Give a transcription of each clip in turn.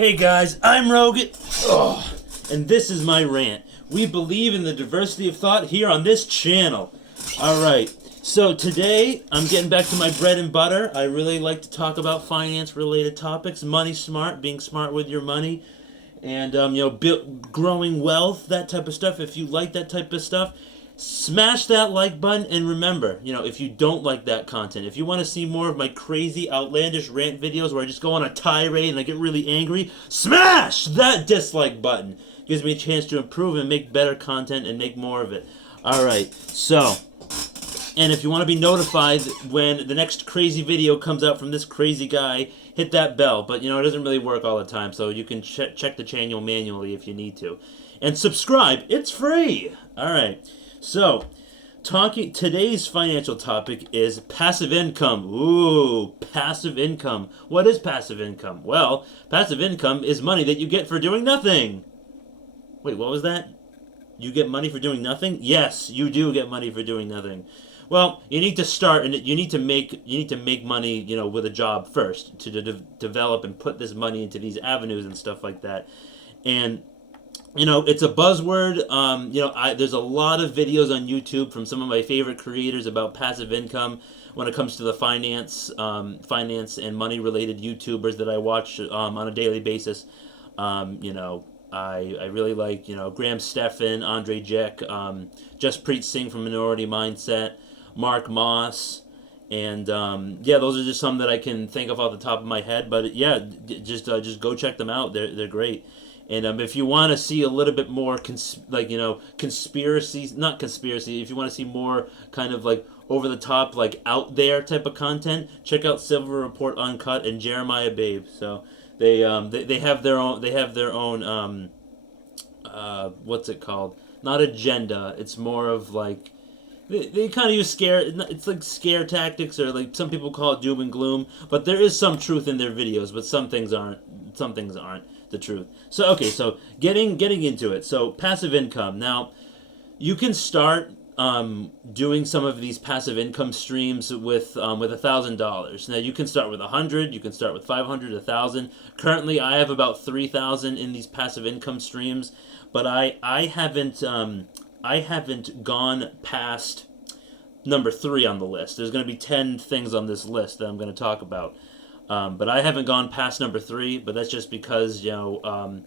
Hey guys, I'm Rogut, and this is my rant. We believe in the diversity of thought here on this channel. Alright, so today I'm getting back to my bread and butter. I really like to talk about finance related topics, money smart, being smart with your money, and growing wealth, that type of stuff. If you like that type of stuff, smash that like button, and remember, if you don't like that content, if you want to see more of my crazy outlandish rant videos where I just go on a tirade and I get really angry, smash that dislike button. Gives me a chance to improve and make better content and make more of it. Alright, so, and if you want to be notified when the next crazy video comes out from this crazy guy, hit that bell. But it doesn't really work all the time, so you can check the channel manually if you need to. And subscribe, it's free. Alright. So, today's financial topic is passive income. Ooh, passive income. What is passive income? Well, passive income is money that you get for doing nothing. Wait, what was that? You get money for doing nothing? Yes, you do get money for doing nothing. Well, you need to start, and you need to make money, with a job first to develop and put this money into these avenues and stuff like that. And it's a buzzword. There's a lot of videos on YouTube from some of my favorite creators about passive income when it comes to the finance and money related YouTubers that I watch on a daily basis. I really like Graham Stephan, Andre Jack, Jaspreet Singh from Minority Mindset, Mark Moss, and those are just some that I can think of off the top of my head. But just go check them out. They're great. And if you want to see a little bit more, conspiracies, not conspiracy, if you want to see more kind of like over the top, like out there type of content, check out Silver Report Uncut and Jeremiah Babe. So they have their own what's it called? Not agenda. It's more of like they kind of use scare. It's like scare tactics, or like some people call it doom and gloom. But there is some truth in their videos, but some things aren't. Some things aren't the truth. So getting into it. So passive income. Now, you can start doing some of these passive income streams with $1,000. Now you can start with 100. You can start with 500, 1,000. Currently, I have about 3,000 in these passive income streams, but I haven't gone past number 3 on the list. There's going to be 10 things on this list that I'm going to talk about. But I haven't gone past number 3, but that's just because my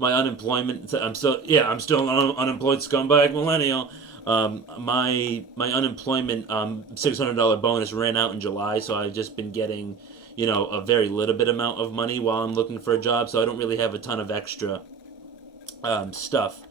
unemployment. I'm still an unemployed scumbag millennial. My unemployment $600 bonus ran out in July, so I've just been getting a very little bit amount of money while I'm looking for a job. So I don't really have a ton of extra stuff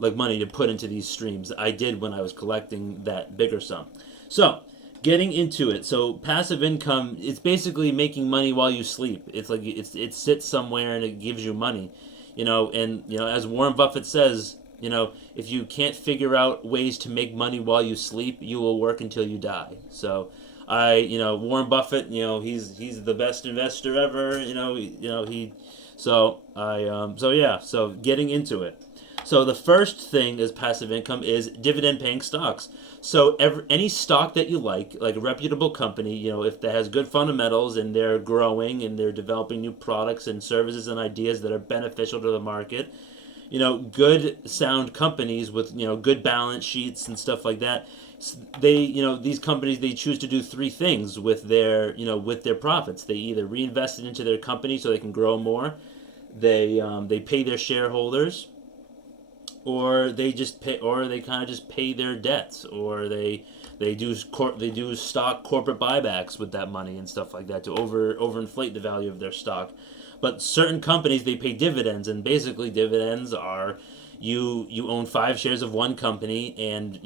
like money to put into these streams. I did when I was collecting that bigger sum. So, getting into it. So passive income, it's basically making money while you sleep. It's like it sits somewhere and it gives you money. As Warren Buffett says, if you can't figure out ways to make money while you sleep, you will work until you die. So Warren Buffett, he's the best investor ever. So getting into it. So the first thing is passive income is dividend-paying stocks. So any stock that you like a reputable company, if that has good fundamentals and they're growing and they're developing new products and services and ideas that are beneficial to the market, good sound companies with good balance sheets and stuff like that. These companies, they choose to do 3 things with their profits. They either reinvest it into their company so they can grow more. They pay their shareholders. Or they kind of just pay their debts, or they do stock corporate buybacks with that money and stuff like that to overinflate the value of their stock. But certain companies, they pay dividends, and basically dividends are you own 5 shares of one company, and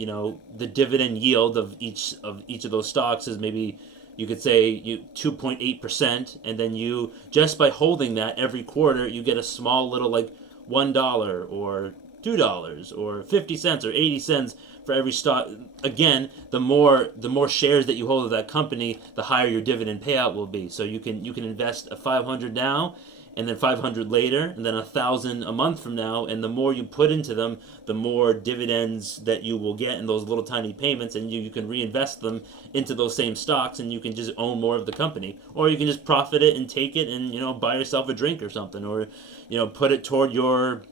the dividend yield of each of those stocks is maybe, you could say, 2.8%, and then you, just by holding that every quarter, you get a small little like $1 or $2 or 50 cents or 80 cents for every stock. Again, the more shares that you hold of that company, the higher your dividend payout will be. So you can invest a 500 now, and then 500 later, and then 1,000 a month from now. And the more you put into them, the more dividends that you will get in those little tiny payments, and you can reinvest them into those same stocks, and you can just own more of the company, or you can just profit it and take it and buy yourself a drink or something, or put it toward your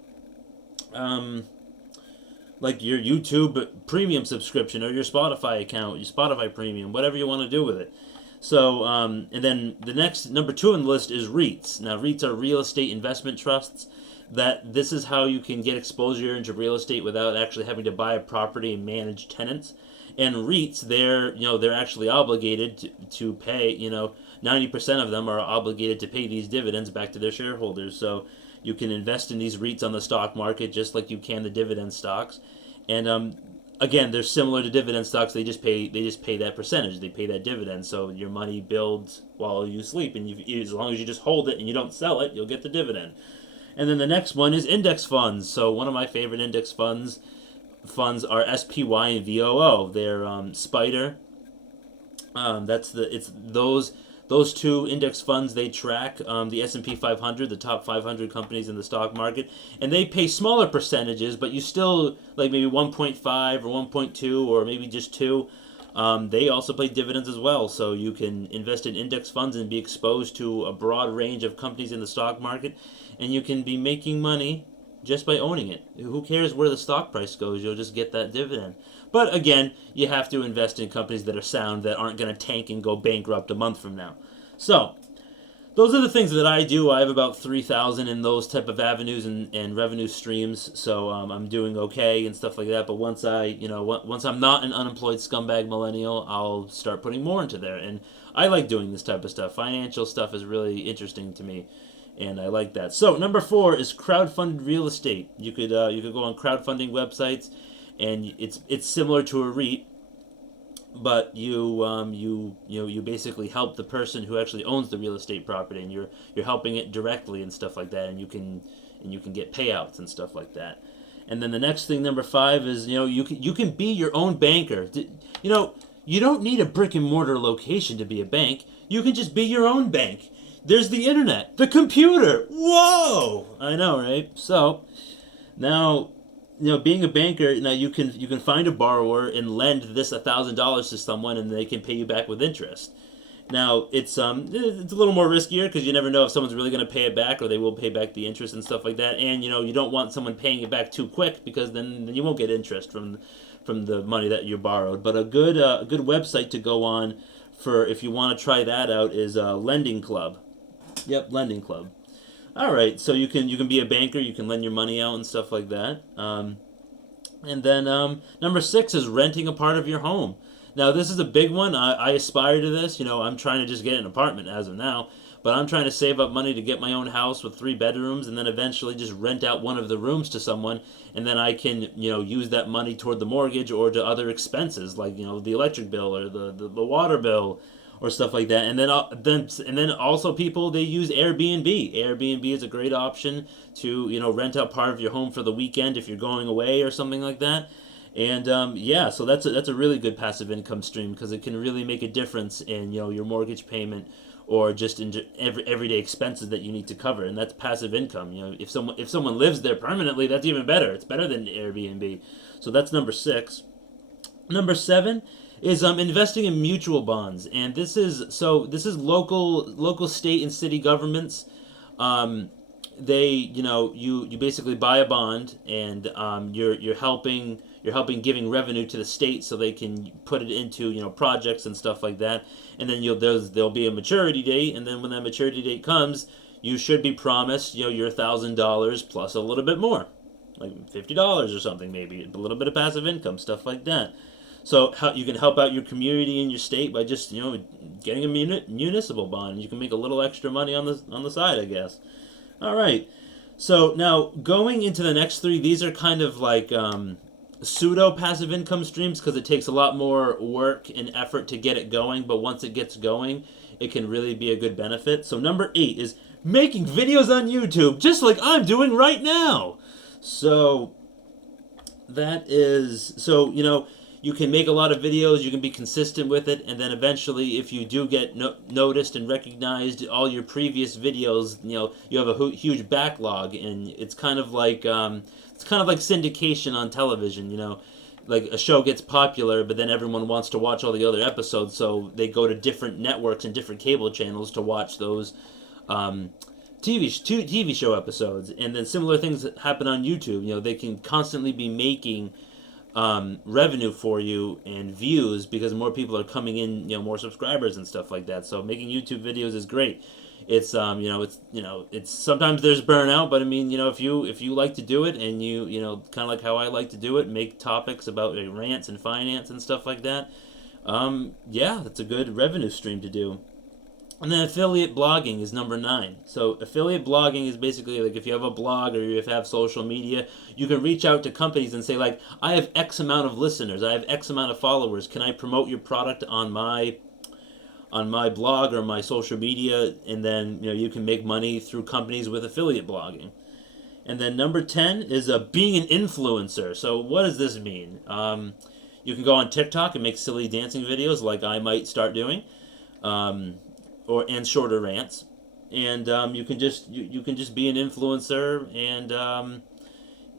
like your YouTube premium subscription or your Spotify account, your Spotify premium, whatever you want to do with it. So, and then the next, number 2 on the list is REITs. Now, REITs are real estate investment trusts. This is how you can get exposure into real estate without actually having to buy a property and manage tenants. And REITs, they're actually obligated to pay, 90% of them are obligated to pay these dividends back to their shareholders. So you can invest in these REITs on the stock market just like you can the dividend stocks. And again, they're similar to dividend stocks. They just pay that percentage. They pay that dividend. So your money builds while you sleep, and as long as you just hold it and you don't sell it, you'll get the dividend. And then the next one is index funds. So one of my favorite index funds are SPY and VOO. They're Spider. It's those two index funds. They track the S&P 500, the top 500 companies in the stock market, and they pay smaller percentages, but you still, like maybe 1.5 or 1.2 or maybe just 2. They also pay dividends as well, so you can invest in index funds and be exposed to a broad range of companies in the stock market, and you can be making money just by owning it. Who cares where the stock price goes? You'll just get that dividend. But again, you have to invest in companies that are sound, that aren't going to tank and go bankrupt a month from now. So, those are the things that I do. I have about 3,000 in those type of avenues and revenue streams. So I'm doing okay and stuff like that. But once I'm not an unemployed scumbag millennial, I'll start putting more into there. And I like doing this type of stuff. Financial stuff is really interesting to me, and I like that. So number 4 is crowdfunded real estate. You could go on crowdfunding websites, and it's similar to a REIT, but you basically help the person who actually owns the real estate property, and you're helping it directly and stuff like that, and you can get payouts and stuff like that. And then the next thing, number 5, is you can be your own banker. You don't need a brick and mortar location to be a bank. You can just be your own bank. There's the internet, the computer. Whoa! I know, right? So now, being a banker, now you can find a borrower and lend this $1,000 to someone, and they can pay you back with interest. Now it's a little more riskier because you never know if someone's really going to pay it back, or they will pay back the interest and stuff like that. And you don't want someone paying it back too quick, because then you won't get interest from the money that you borrowed. But a good website to go on for if you want to try that out is Lending Club. Yep, Lending Club. All right, so you can be a banker, you can lend your money out and stuff like that. And then number 6 is renting a part of your home. Now, this is a big one. I aspire to this. I'm trying to just get an apartment as of now, but I'm trying to save up money to get my own house with 3 bedrooms, and then eventually just rent out one of the rooms to someone, and then I can use that money toward the mortgage or to other expenses like the electric bill or the water bill, or stuff like that. And then also people, they use Airbnb. Airbnb is a great option to rent out part of your home for the weekend if you're going away or something like that. And so that's a really good passive income stream, because it can really make a difference in your mortgage payment, or just in everyday expenses that you need to cover, and that's passive income. If someone lives there permanently, that's even better. It's better than Airbnb. So that's number 6. Number 7 is investing in mutual bonds, and this is local, state, and city governments. You basically buy a bond, and you're helping giving revenue to the state so they can put it into projects and stuff like that. And then there'll be a maturity date, and then when that maturity date comes, you should be promised your $1,000 plus a little bit more, like $50 or something, maybe a little bit of passive income, stuff like that. So how you can help out your community and your state by just getting a municipal bond. You can make a little extra money on the side, I guess. All right. So now going into the next 3, these are kind of like pseudo passive income streams, because it takes a lot more work and effort to get it going. But once it gets going, it can really be a good benefit. So number 8 is making videos on YouTube, just like I'm doing right now. So that is you can make a lot of videos, you can be consistent with it, and then eventually, if you do get noticed and recognized, all your previous videos, you have a huge backlog, and it's kind of like syndication on television. Like a show gets popular, but then everyone wants to watch all the other episodes, so they go to different networks and different cable channels to watch those TV show episodes. And then similar things that happen on YouTube. They can constantly be making revenue for you and views because more people are coming in, more subscribers and stuff like that. So making YouTube videos is great. It's it's sometimes there's burnout, but I mean, if you like to do it and you kind of like how I like to do it, make topics about rants and finance and stuff like that. Yeah, that's a good revenue stream to do. And then affiliate blogging is number 9. So affiliate blogging is basically like if you have a blog or if you have social media, you can reach out to companies and say like, I have X amount of listeners, I have X amount of followers. Can I promote your product on my blog or my social media? And then you can make money through companies with affiliate blogging. And then number 10 is being an influencer. So what does this mean? You can go on TikTok and make silly dancing videos like I might start doing. And shorter rants, and you can just be an influencer and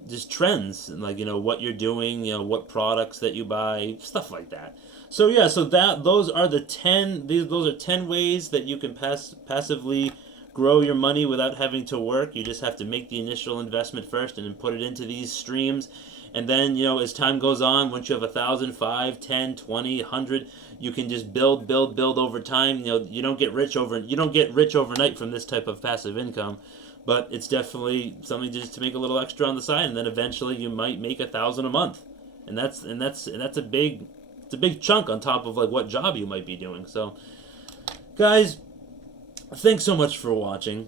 just trends and like what you're doing, what products that you buy, stuff like that. So yeah, those are 10 ways that you can passively grow your money without having to work. You just have to make the initial investment first and then put it into these streams. And then, as time goes on, once you have 1,000, 5, 10, 20, 100, you can just build over time. You don't get rich overnight from this type of passive income, but it's definitely something just to make a little extra on the side, and then eventually you might make 1,000 a month, and that's a big chunk on top of like what job you might be doing. So, guys, thanks so much for watching.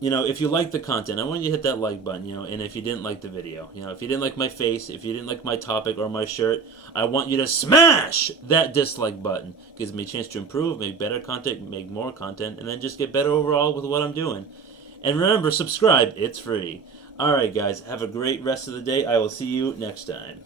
If you like the content, I want you to hit that like button, and if you didn't like the video, if you didn't like my face, if you didn't like my topic or my shirt, I want you to smash that dislike button. Gives me a chance to improve, make better content, make more content, and then just get better overall with what I'm doing. And remember, subscribe, it's free. Alright guys, have a great rest of the day. I will see you next time.